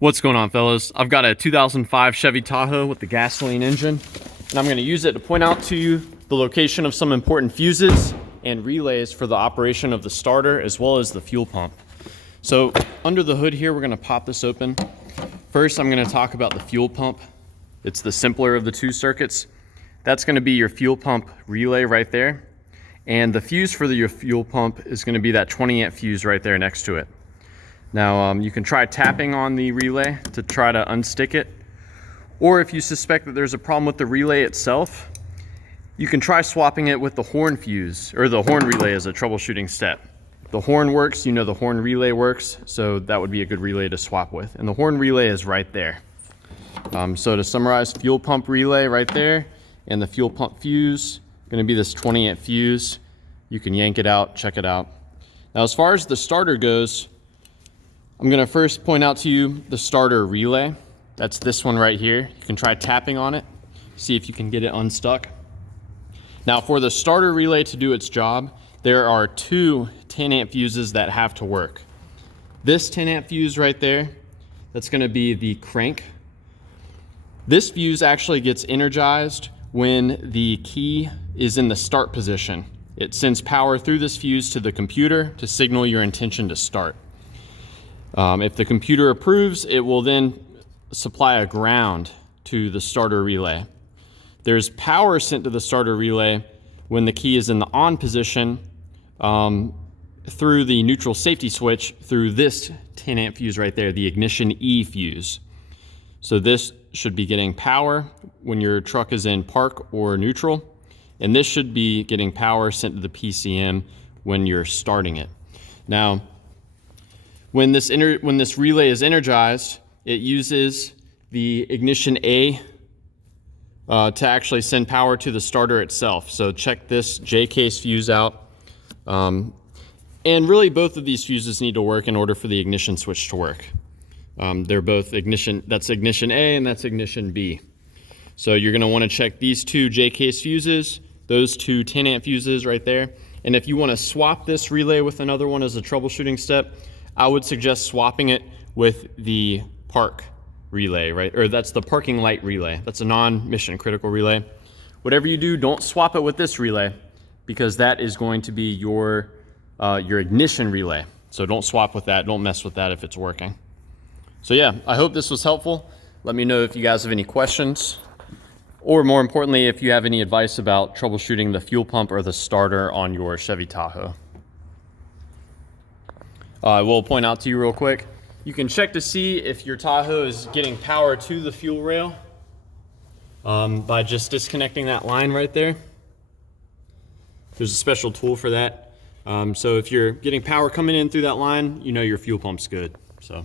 What's going on, fellas? I've got a 2005 Chevy Tahoe with the gasoline engine, and I'm going to use it to point out to you the location of some important fuses and relays for the operation of the starter as well as the fuel pump. So under the hood here, we're going to pop this open. First, I'm going to talk about the fuel pump. It's the simpler of the two circuits. That's going to be your fuel pump relay right there. And the fuse for your fuel pump is going to be that 20 amp fuse right there next to it. Now, you can try tapping on the relay to try to unstick it. Or if you suspect that there's a problem with the relay itself, you can try swapping it with the horn fuse, or the horn relay as a troubleshooting step. If the horn works, you know the horn relay works, so that would be a good relay to swap with. And the horn relay is right there. So to summarize, fuel pump relay right there, and the fuel pump fuse, gonna be this 20 amp fuse. You can yank it out, check it out. Now, as far as the starter goes, I'm gonna first point out to you the starter relay. That's this one right here. You can try tapping on it, see if you can get it unstuck. Now, for the starter relay to do its job, there are two 10 amp fuses that have to work. This 10 amp fuse right there, that's gonna be the crank. This fuse actually gets energized when the key is in the start position. It sends power through this fuse to the computer to signal your intention to start. If the computer approves, it will then supply a ground to the starter relay. There's power sent to the starter relay when the key is in the on position through the neutral safety switch through this 10 amp fuse right there, the ignition E fuse. So this should be getting power when your truck is in park or neutral, and this should be getting power sent to the PCM when you're starting it. Now, when this relay is energized, it uses the ignition A to actually send power to the starter itself. So check this J-case fuse out. And really both of these fuses need to work in order for the ignition switch to work. They're both ignition, that's ignition A and that's ignition B. So you're gonna wanna check these two J-case fuses, those two 10 amp fuses right there. And if you wanna swap this relay with another one as a troubleshooting step, I would suggest swapping it with the park relay, right? Or that's the parking light relay. That's a non-mission critical relay. Whatever you do, don't swap it with this relay because that is going to be your ignition relay. So don't swap with that. Don't mess with that if it's working. So yeah, I hope this was helpful. Let me know if you guys have any questions, or more importantly, if you have any advice about troubleshooting the fuel pump or the starter on your Chevy Tahoe. I will point out to you real quick, you can check to see if your Tahoe is getting power to the fuel rail by just disconnecting that line right there. There's a special tool for that. So if you're getting power coming in through that line, you know your fuel pump's good. So.